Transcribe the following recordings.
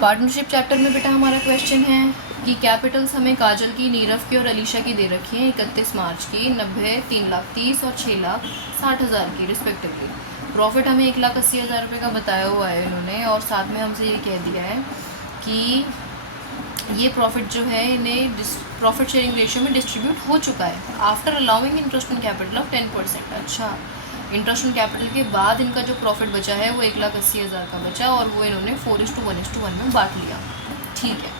Partnership chapter में बेटा हमारा क्वेश्चन है कि कैपिटल्स हमें काजल की, नीरव की और अलीशा की दे रखी हैं 31 मार्च की 90, 3,30,000 और 6,60,000 की रिस्पेक्टिवली। प्रॉफिट हमें 1,80,000 रुपये का बताया हुआ है इन्होंने, और साथ में हमसे ये कह दिया है कि ये प्रॉफिट जो है इन्हें प्रॉफिट शेयरिंग रेशियो में डिस्ट्रीब्यूट हो चुका है after allowing interest on capital of 10%। अच्छा, इंटरेस्ट ऑन कैपिटल के बाद इनका जो प्रॉफिट बचा है वो 1,80,000 का बचा, और वो इन्होंने 4:1:1 में बांट लिया। ठीक है।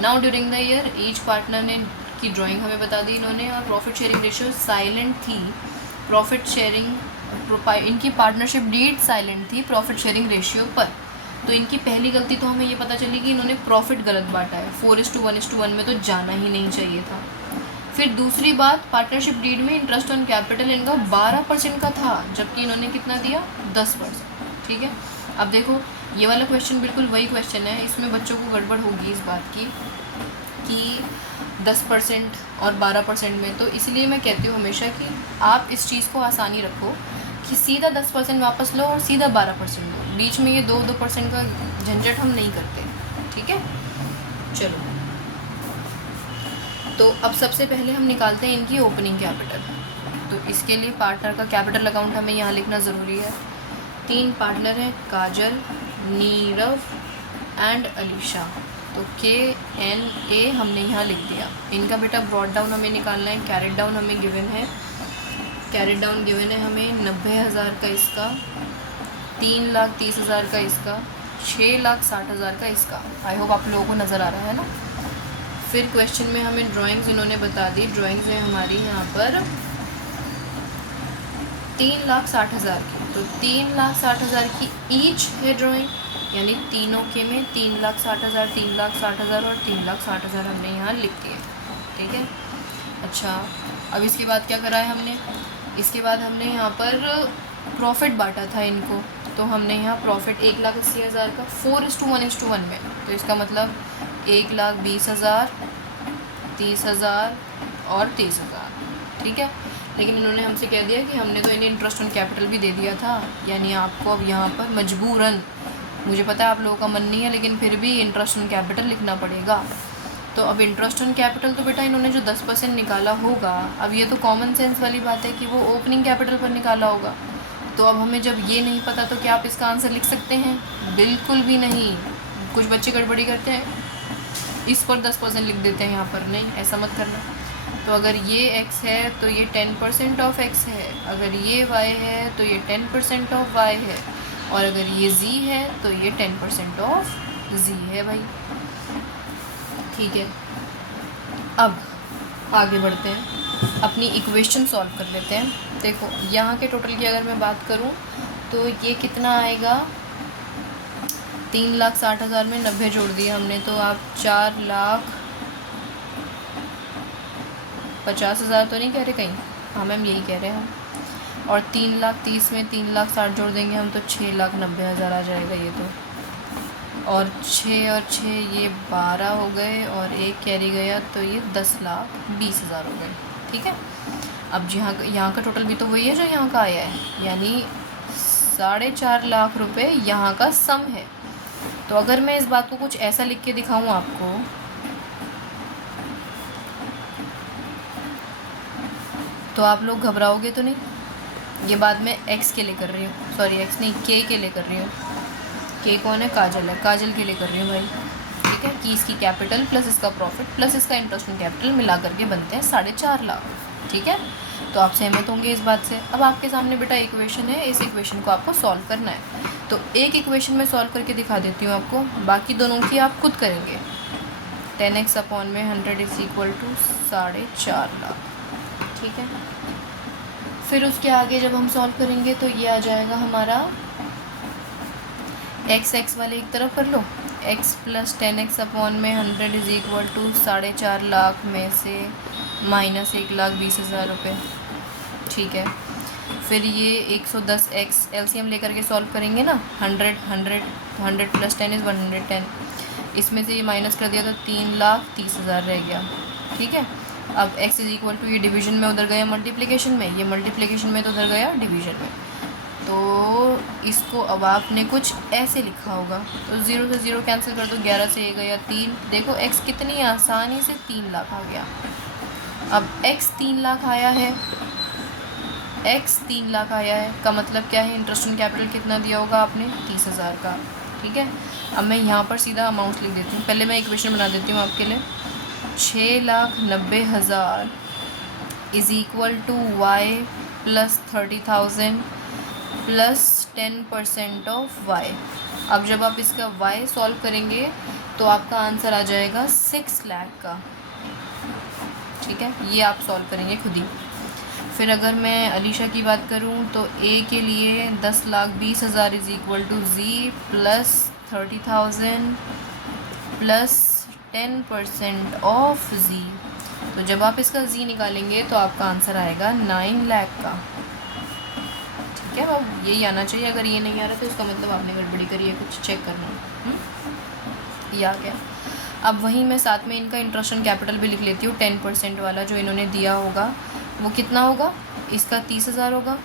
Now during the year each partner ने की ड्राइंग हमें बता दी इन्होंने, और प्रॉफिट शेयरिंग रेशियो साइलेंट थी। प्रॉफिट शेयरिंग इनकी पार्टनरशिप डीड साइलेंट थी प्रॉफिट शेयरिंग रेशियो पर। तो इनकी पहली गलती तो हमें ये पता चली कि इन्होंने प्रॉफिट गलत बांटा है, 4:1:1 में तो जाना ही नहीं चाहिए था। फिर दूसरी बात, पार्टनरशिप डीड में इंटरेस्ट ऑन कैपिटल इनका 12% का था, जबकि इन्होंने कितना दिया, 10%। ठीक है। अब देखो ये वाला क्वेश्चन बिल्कुल वही क्वेश्चन है, इसमें बच्चों को गड़बड़ होगी इस बात की कि 10% और 12% में, तो इसलिए मैं कहती हूँ हमेशा कि आप इस चीज़ को आसानी रखो कि सीधा 10% वापस लो और सीधा 12% लो, बीच में ये 2% का झंझट हम नहीं करते। ठीक है। चलो, तो अब सबसे पहले हम निकालते हैं इनकी ओपनिंग कैपिटल। तो इसके लिए पार्टनर का कैपिटल अकाउंट हमें यहाँ लिखना ज़रूरी है। 3 पार्टनर हैं, काजल, नीरव एंड अलीशा। तो KNA हमने यहाँ लिख दिया। इनका बेटा ब्रॉड डाउन हमें निकालना है, कैरेट डाउन हमें गिवन है। कैरेट डाउन गिवन है हमें 90,000 का इसका, 3,30,000 का इसका, 6,60,000 का इसका। आई होप आप लोगों को नज़र आ रहा है ना। फिर क्वेश्चन में हमें ड्राइंग्स इन्होंने बता दी। ड्राइंग्स है हमारी यहाँ पर 3,60,000 की, तो 3,60,000 की ईच है ड्राइंग, यानी तीनों के में 3,60,000, 3,60,000 और 3,60,000 हमने यहाँ लिख दिए। ठीक है। अच्छा, अब इसके बाद क्या करा है हमने, इसके बाद हमने यहाँ पर प्रॉफिट बांटा था इनको, तो हमने यहाँ प्रॉफिट 1,80,000 का 4:1:1 में, तो इसका मतलब 1,20,000, 30,000 और 30,000। ठीक है। लेकिन इन्होंने हमसे कह दिया कि हमने तो इन्हें इंटरेस्ट ऑन कैपिटल भी दे दिया था, यानी आपको अब यहाँ पर मजबूरन, मुझे पता है आप लोगों का मन नहीं है, लेकिन फिर भी इंटरेस्ट ऑन कैपिटल लिखना पड़ेगा। तो अब इंटरेस्ट ऑन कैपिटल तो बेटा इन्होंने जो 10% निकाला होगा, अब ये तो कॉमन सेंस वाली बात है कि वो ओपनिंग कैपिटल पर निकाला होगा। तो अब हमें जब ये नहीं पता तो क्या आप इसका आंसर लिख सकते हैं? बिल्कुल भी नहीं। कुछ बच्चे गड़बड़ी करते हैं, इस पर 10% लिख देते हैं, यहाँ पर नहीं, ऐसा मत करना। तो अगर ये x है तो ये 10% ऑफ x है, अगर ये y है तो ये 10% ऑफ y है, और अगर ये z है तो ये 10% ऑफ z है भाई। ठीक है। अब आगे बढ़ते हैं, अपनी इक्वेशन सॉल्व कर लेते हैं। देखो यहाँ के टोटल की अगर मैं बात करूँ तो ये कितना आएगा, 3,60,000 में 90 जोड़ दिए हमने, तो आप 4,50,000 तो नहीं कह रहे कहीं? हाँ मैम यही कह रहे हैं हम। और 3,30,000 में 3,60,000 जोड़ देंगे हम तो 6,90,000 आ जाएगा ये तो। और 6 और 6 ये 12 हो गए, और एक कैरी गया तो ये 10,20,000 हो गए। ठीक है। अब यहाँ का टोटल भी तो वही है जो यहाँ का आया है, यानी 4.5 लाख रुपए यहाँ का सम है। तो अगर मैं इस बात को कुछ ऐसा लिख के दिखाऊं आपको, तो आप लोग घबराओगे तो नहीं? ये बात मैं x के लिए कर रही हूँ, सॉरी x नहीं, k के लिए कर रही हूँ। k कौन है? काजल है, काजल के लिए कर रही हूँ भाई। ठीक है, कि इसकी कैपिटल प्लस इसका प्रॉफिट प्लस इसका इंटरेस्ट ऑन कैपिटल मिला करके बनते हैं 4.5 लाख। ठीक है। तो आप सहमत होंगे इस बात से। अब आपके सामने बेटा इक्वेशन है, इस इक्वेशन को आपको सॉल्व करना है। तो एक इक्वेशन में सॉल्व करके दिखा देती हूँ आपको, बाकी दोनों की आप खुद करेंगे। 10x अपॉन में 100 इज इक्वल टू 4.5 लाख। ठीक है। फिर उसके आगे जब हम सॉल्व करेंगे तो ये आ जाएगा हमारा x वाले एक तरफ कर लो, x प्लस 10x अपॉन में 100 इज इक्वल टू 4.5 लाख में से माइनस 1,20,000 रुपये। ठीक है। फिर ये 110x LCM लेकर के सॉल्व करेंगे ना, 100 प्लस 10 इज़ 110, इसमें से ये माइनस कर दिया तो 3,30,000 रह गया। ठीक है। अब x इज इक्वल टू, ये डिवीजन में उधर गया मल्टीप्लिकेशन में, ये मल्टीप्लिकेशन में तो उधर गया डिवीजन में, तो इसको अब आपने कुछ ऐसे लिखा होगा, तो 0 से 0 कैंसिल कर दो, 11 से 1 गया 3। देखो x कितनी आसानी से 3 लाख आ गया। अब x 3 लाख आया है, x 3 लाख आया है का मतलब क्या है, इंटरेस्ट ऑन कैपिटल कितना दिया होगा आपने, 30,000 का। ठीक है, अब मैं यहाँ पर सीधा अमाउंट लिख देती हूँ। पहले मैं इक्वेशन बना देती हूँ आपके लिए। 6,90,000 is equal to y plus 30,000 plus 10% of y। अब जब आप इसका y सॉल्व करेंगे तो आपका आंसर आ जाएगा 6 लाख का। ठीक है, ये आप सॉल्व करेंगे खुद ही। फिर अगर मैं अलीशा की बात करूं तो a के लिए 10,20,000 is equal to z plus 30,000 plus 10% of z। तो जब आप इसका z निकालेंगे तो आपका आंसर आएगा 9 लाख का। ठीक है, अब यही आना चाहिए। अगर ये नहीं आ रहा तो इसका मतलब आपने गड़बड़ी करी है, कुछ चेक करना। ये आ गया। अब वहीं मैं साथ में इनका इंटरेस्ट ऑन कैपिटल भी लिख लेती हूँ। 10% वाला जो इन्होंने दिया होगा वो कितना होगा, इसका 30,000 होगा।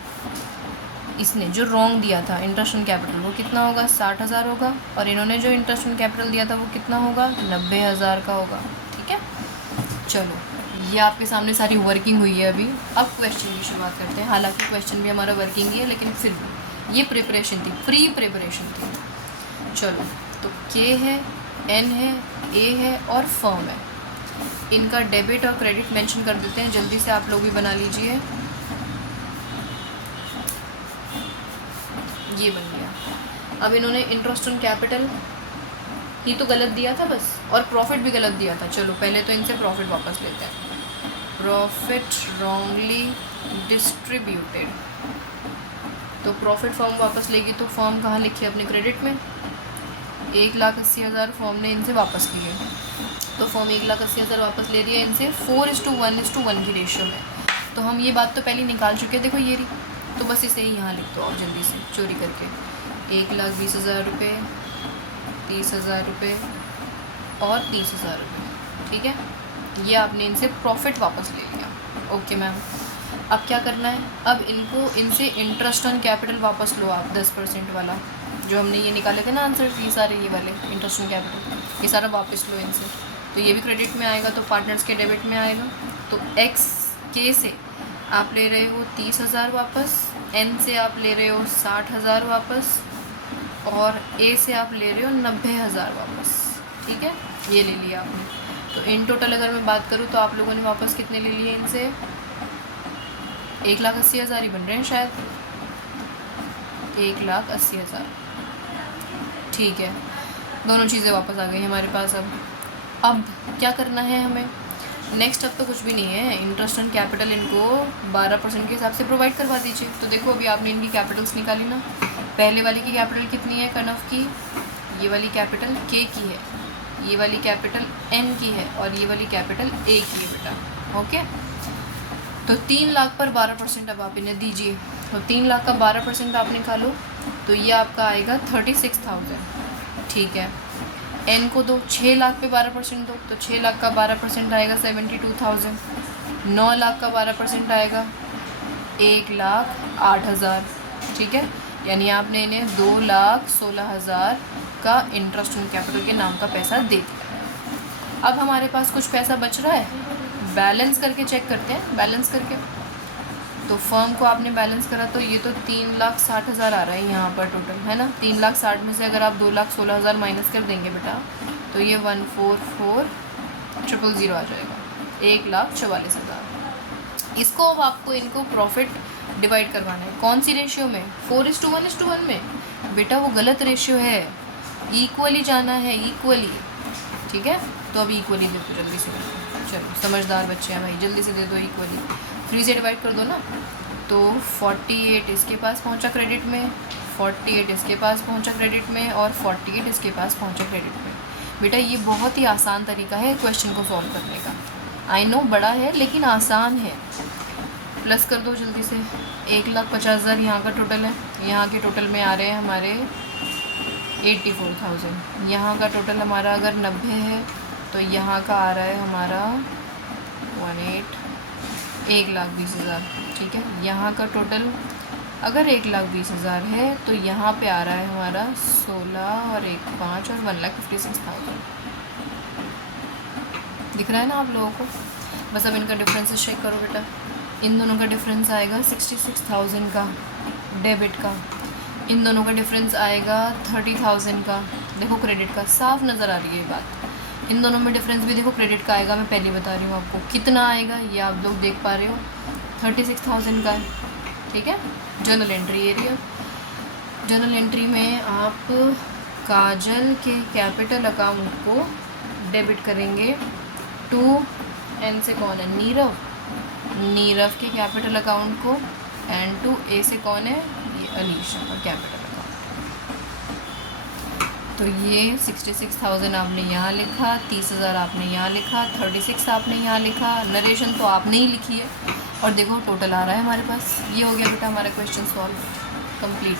इसने जो रॉन्ग दिया था इंटरेस्ट ऑन कैपिटल वो कितना होगा, 60,000 होगा। और इन्होंने जो इंटरेस्ट ऑन कैपिटल दिया था वो कितना होगा, 90,000 का होगा। ठीक है, चलो ये आपके सामने सारी वर्किंग हुई है अभी। अब क्वेश्चन की शुरुआत करते हैं। हालांकि क्वेश्चन भी हमारा वर्किंग ही है, लेकिन फिर भी ये प्रिपरेशन थी, प्री प्रिपरेशन थी। चलो, तो के है, एन है, ए है और फर्म है। इनका डेबिट और क्रेडिट मेंशन कर देते हैं, जल्दी से आप लोग भी बना लीजिए। ये बन गया। अब इन्होंने इंटरेस्ट ऑन कैपिटल ही तो गलत दिया था बस, और प्रॉफिट भी गलत दिया था। चलो पहले तो इनसे प्रॉफिट वापस लेते हैं। प्रॉफिट रॉन्गली डिस्ट्रीब्यूटेड, तो प्रॉफिट फर्म वापस लेगी तो फर्म कहाँ लिखी है, अपने क्रेडिट में। 1,80,000 फर्म ने इनसे वापस लिए, तो फर्म 1,80,000 वापस ले रही है इनसे 4:1 की रेशियो में। तो हम ये बात तो पहले निकाल चुके हैं, देखो ये रही। तो बस इसे ही यहाँ लिख दो आप जल्दी से चोरी करके। 1,20,000 रुपये, 30,000 रुपये और 30,000 रुपये। ठीक है, ये आपने इनसे प्रॉफिट वापस ले लिया। ओके मैम, अब क्या करना है, अब इनको इनसे इंटरेस्ट ऑन कैपिटल वापस लो आप, 10% वाला जो हमने ये निकाले थे ना आंसर, ये सारे ये वाले इंटरेस्ट ऑन कैपिटल, ये सारा वापस लो इनसे। तो ये भी क्रेडिट में आएगा, तो पार्टनर्स के डेबिट में आएगा। तो एक्स के से आप ले रहे हो 30,000 वापस, एन से आप ले रहे हो 60,000 वापस, और ए से आप ले रहे हो 90,000 वापस। ठीक है, ये ले लिया आपने। तो इन टोटल अगर मैं बात करूँ तो आप लोगों ने वापस कितने ले लिए इनसे, 1,80,000 ही बन रहे हैं शायद, 1,80,000। ठीक है, दोनों चीज़ें वापस आ गई हमारे पास। अब क्या करना है हमें नेक्स्ट, अब तो कुछ भी नहीं है। इंटरेस्ट ऑन कैपिटल इनको 12% के हिसाब से प्रोवाइड करवा दीजिए। तो देखो अभी आपने इनकी कैपिटल्स निकाली ना, पहले वाली की कैपिटल कितनी है कनफ की, ये वाली कैपिटल के की है, ये वाली कैपिटल एन की है, और ये वाली कैपिटल ए की है बेटा। ओके, तो 3 लाख पर 12% अब आप इन्हें दीजिए। तो 3 लाख का 12% आप निकालो तो ये आपका आएगा 36,000। ठीक है, एन को दो 6 लाख पे 12% दो, तो 6 लाख का 12% आएगा 72,000। 9 लाख का 12% आएगा 1,08,000। ठीक है, यानी आपने इन्हें 2,16,000 का इंटरेस्ट ऑन कैपिटल के नाम का पैसा दे दिया। अब हमारे पास कुछ पैसा बच रहा है, बैलेंस करके चेक करते हैं। बैलेंस करके तो फर्म को आपने बैलेंस करा तो ये तो 3,60,000 आ रहा है यहाँ पर टोटल, है ना। 3,60,000 में से अगर आप 2,16,000 माइनस कर देंगे बेटा तो ये 1,44,000 आ जाएगा, 1,44,000। इसको अब आपको इनको प्रॉफिट डिवाइड करवाना है। कौन सी रेशियो में, 4:1 में बेटा, वो गलत रेशियो है, इक्वली जाना है, इक्वली। ठीक है, तो अब इक्वली दे दो जल्दी से। चलो समझदार बच्चे हैं भाई, जल्दी से दे दो इक्वली। 3 से डिवाइड कर दो ना, तो 48 इसके पास पहुंचा क्रेडिट में, 48 इसके पास पहुंचा क्रेडिट में, और 48 इसके पास पहुंचा क्रेडिट में। बेटा ये बहुत ही आसान तरीका है क्वेश्चन को सॉल्व करने का। आई नो बड़ा है लेकिन आसान है। प्लस कर दो जल्दी से। 1,50,000 यहाँ का टोटल है, यहाँ के टोटल में आ रहे हैं हमारे 84,000। यहाँ का टोटल हमारा अगर 90 है तो यहाँ का आ रहा है हमारा 1,20,000। ठीक है, यहाँ का टोटल अगर 1,20,000 है तो यहाँ पे आ रहा है हमारा 16 और 1 5 और 1,56,000 दिख रहा है ना आप लोगों को। बस अब इनका डिफरेंस चेक करो बेटा। इन दोनों का डिफरेंस आएगा 66,000 का डेबिट का, इन दोनों का डिफरेंस आएगा 30,000 का, देखो क्रेडिट का, साफ नज़र आ रही है ये बात। इन दोनों में डिफरेंस भी देखो क्रेडिट का आएगा, मैं पहले बता रही हूँ आपको कितना आएगा, ये आप लोग देख पा रहे हो 36,000 का है, ठीक है। Journal entry area, journal entry में आप काजल के कैपिटल अकाउंट को डेबिट करेंगे टू, एन से कौन है, नीरव, नीरव के कैपिटल अकाउंट को, एंड टू ए से कौन है, ये अलीशा का कैपिटल अकाउंट। तो ये 66,000 आपने यहाँ लिखा, 30,000 आपने यहाँ लिखा, 36 आपने यहाँ लिखा, नरेशन तो आपने ही लिखी है, और देखो टोटल आ रहा है हमारे पास। ये हो गया बेटा हमारा क्वेश्चन सॉल्व कंप्लीट।